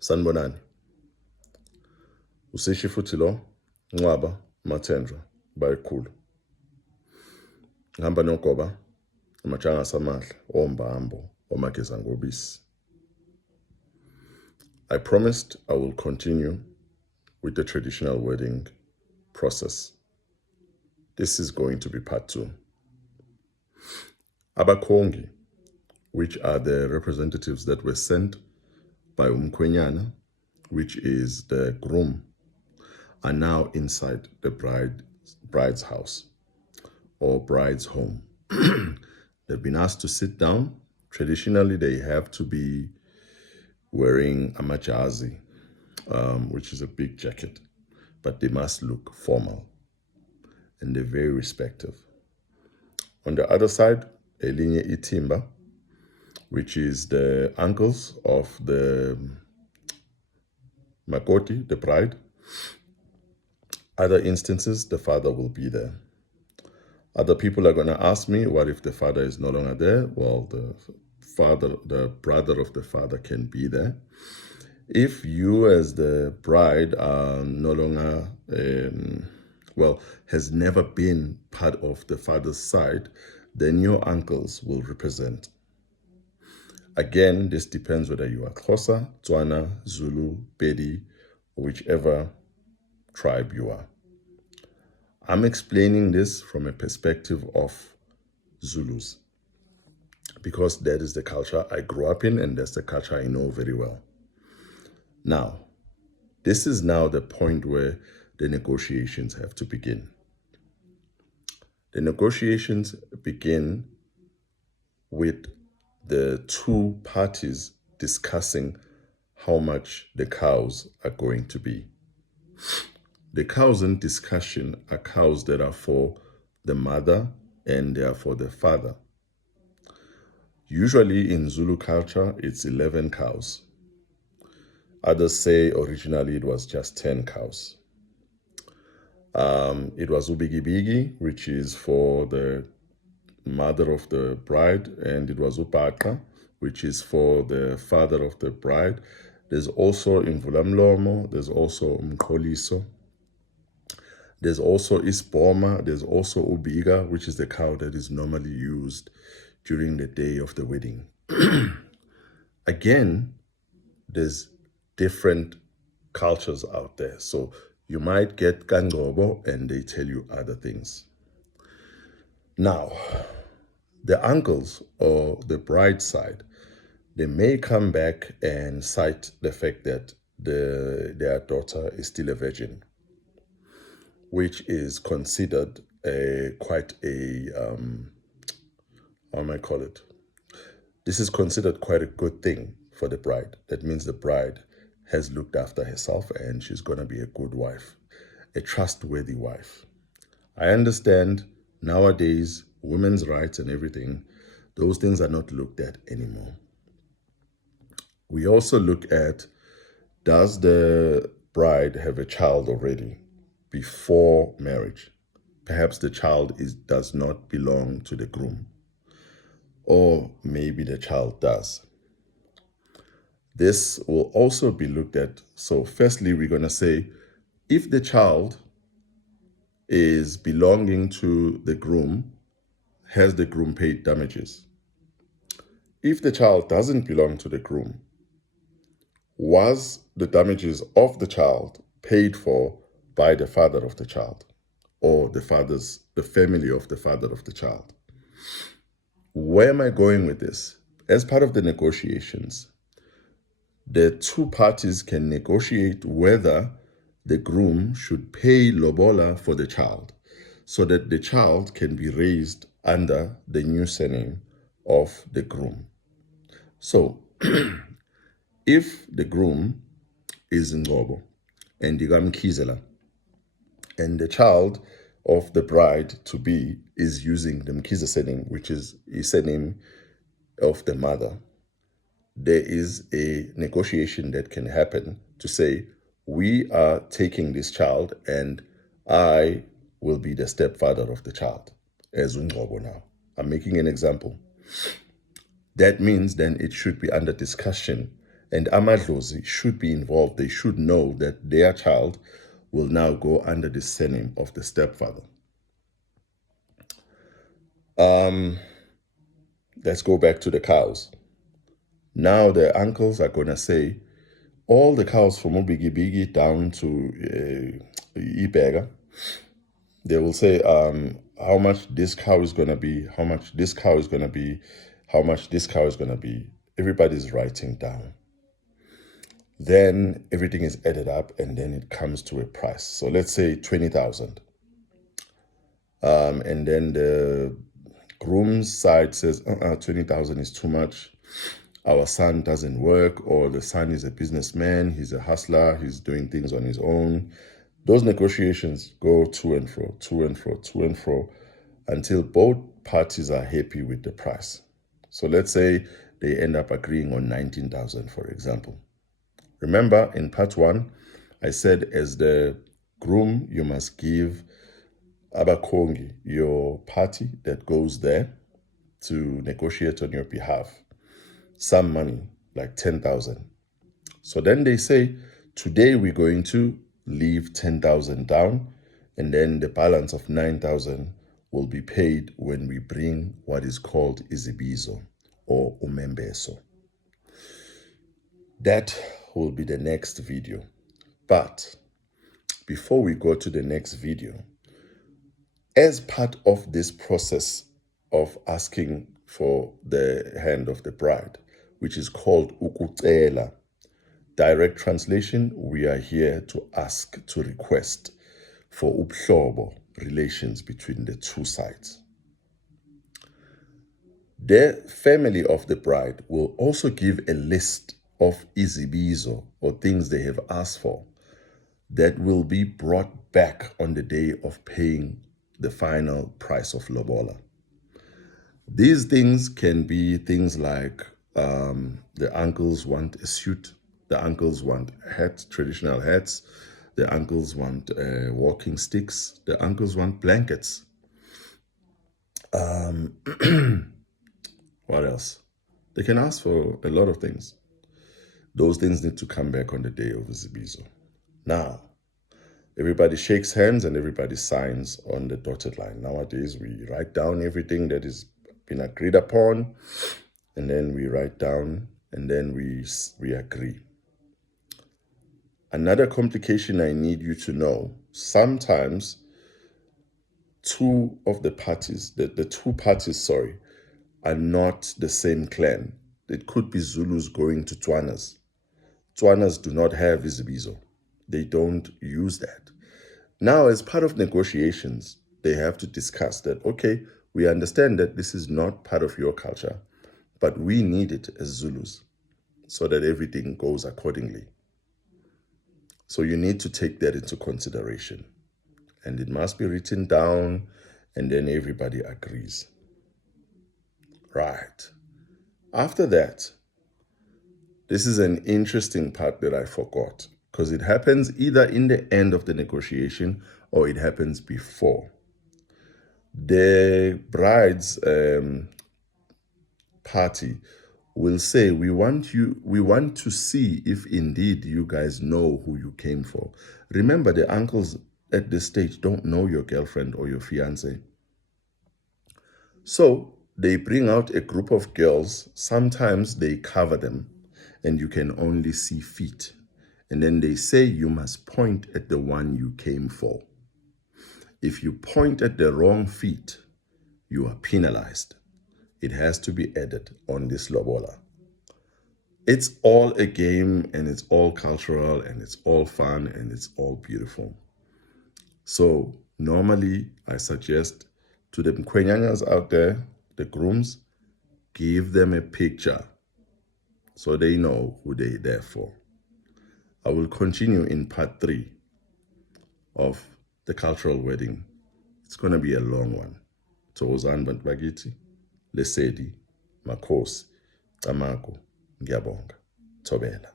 Sanibonani. Usishi futhi lo Ncwaba Mathendra bayikhulu. Ngihamba nogoba amajanga samahle ombambo omageza ngobisi. I promised I will continue with the traditional wedding process. This is going to be part 2. Abakhongi, which are the representatives that were sent by umkhwenyana, which is the groom, are now inside the bride's house or bride's home. They've been asked to sit down. Traditionally, they have to be wearing a majazi, which is a big jacket, but they must look formal and they're very respectful. On the other side, elinye itimba, which is the uncles of the makoti, the bride. Other instances, the father will be there. Other people are going to ask me, what if the father is no longer there? Well, the brother of the father can be there. If you as the bride are no longer, has never been part of the father's side, then your uncles will represent. Again, this depends whether you are Xhosa, Tswana, Zulu, Pedi, or whichever tribe you are. I'm explaining this from a perspective of Zulus because that is the culture I grew up in and that's the culture I know very well. Now, this is now the point where the negotiations have to begin. The negotiations begin with the two parties discussing how much the cows are going to be. The cows in discussion are cows that are for the mother and they are for the father. Usually in Zulu culture, it's 11 cows. Others say originally it was just 10 cows. It was ubigi bigi, which is for the mother of the bride, and it was upaqa, which is for the father of the bride. There's also imvulamlomo, there's also umqholiso. There's also isboma, there's also ubiga, which is the cow that is normally used during the day of the wedding. Again, there's different cultures out there. So you might get kangobo and they tell you other things. Now, the uncles or the bride side, they may come back and cite the fact that their daughter is still a virgin, which is considered quite a, how am I call it? This is considered quite a good thing for the bride. That means the bride has looked after herself and she's going to be a good wife, a trustworthy wife. I understand nowadays, women's rights and everything, those things are not looked at anymore. We also look at, does the bride have a child already before marriage? Perhaps the child does not belong to the groom, or maybe the child does. This will also be looked at. So firstly, we're going to say, if the child is belonging to the groom, has the groom paid damages? If the child doesn't belong to the groom, was the damages of the child paid for by the father of the child or the family of the father of the child? Where am I going with this? As part of the negotiations, the two parties can negotiate whether the groom should pay lobola for the child so that the child can be raised under the new surname of the groom. So, if the groom is Ngobo and Digam Kizela, and the child of the bride to be is using the Mkiza surname, which is a surname of the mother, there is a negotiation that can happen to say, we are taking this child and I will be the stepfather of the child, as Ngobo now. I'm making an example. That means then it should be under discussion And amadlozi should be involved. They should know that their child will now go under the surname of the stepfather. Let's go back to the cows. Now the uncles are going to say, all the cows from Ubigi Bigi down to Ibega, they will say how much this cow is going to be, how much this cow is going to be, how much this cow is going to be. Everybody's writing down. Then everything is added up and then it comes to a price. So let's say 20,000. And then the groom's side says, 20,000 is too much. Our son doesn't work, or the son is a businessman, he's a hustler, he's doing things on his own. Those negotiations go to and fro, to and fro, to and fro, until both parties are happy with the price. So let's say they end up agreeing on 19,000, for example. Remember, in part 1, I said as the groom, you must give abakongi, your party that goes there to negotiate on your behalf, some money, like 10,000. So then they say, today we're going to leave 10,000 down, and then the balance of 9,000 will be paid when we bring what is called izibizo or umembeso. That will be the next video. But before we go to the next video, as part of this process of asking for the hand of the bride, which is called ukucela, direct translation, we are here to ask, to request for ubhlobo, relations between the two sides. The family of the bride will also give a list of izibizo, or things they have asked for, that will be brought back on the day of paying the final price of lobola. These things can be things like the uncles want a suit, the uncles want hats, traditional hats, the uncles want walking sticks, the uncles want blankets. What else? They can ask for a lot of things. Those things need to come back on the day of Zibizo. Now, everybody shakes hands and everybody signs on the dotted line. Nowadays, we write down everything that is been agreed upon, and then we write down, and then we agree. Another complication I need you to know, sometimes two of the parties, the two parties, are not the same clan. It could be Zulus going to Tswanas. Tswanas do not have izibizo. They don't use that. Now, as part of negotiations, they have to discuss that, okay, we understand that this is not part of your culture, but we need it as Zulus so that everything goes accordingly. So you need to take that into consideration. And it must be written down, and then everybody agrees. Right. After that, this is an interesting part that I forgot, because it happens either in the end of the negotiation or it happens before. The bride's party will say, we want to see if indeed you guys know who you came for. Remember, the uncles at this stage don't know your girlfriend or your fiance. So they bring out a group of girls. Sometimes they cover them and you can only see feet. And then they say you must point at the one you came for. If you point at the wrong feet, you are penalized. It has to be added on this lobola. It's all a game, and it's all cultural, and it's all fun, and it's all beautiful. So normally I suggest to the mkwenyanyas out there, the grooms, give them a picture so they know who they're there for. I will continue in part 3 of the cultural wedding. It's going to be a long one. Thokozani bantu bakithi, lesedi, makhosi, tamako, ngiyabonga, thobela.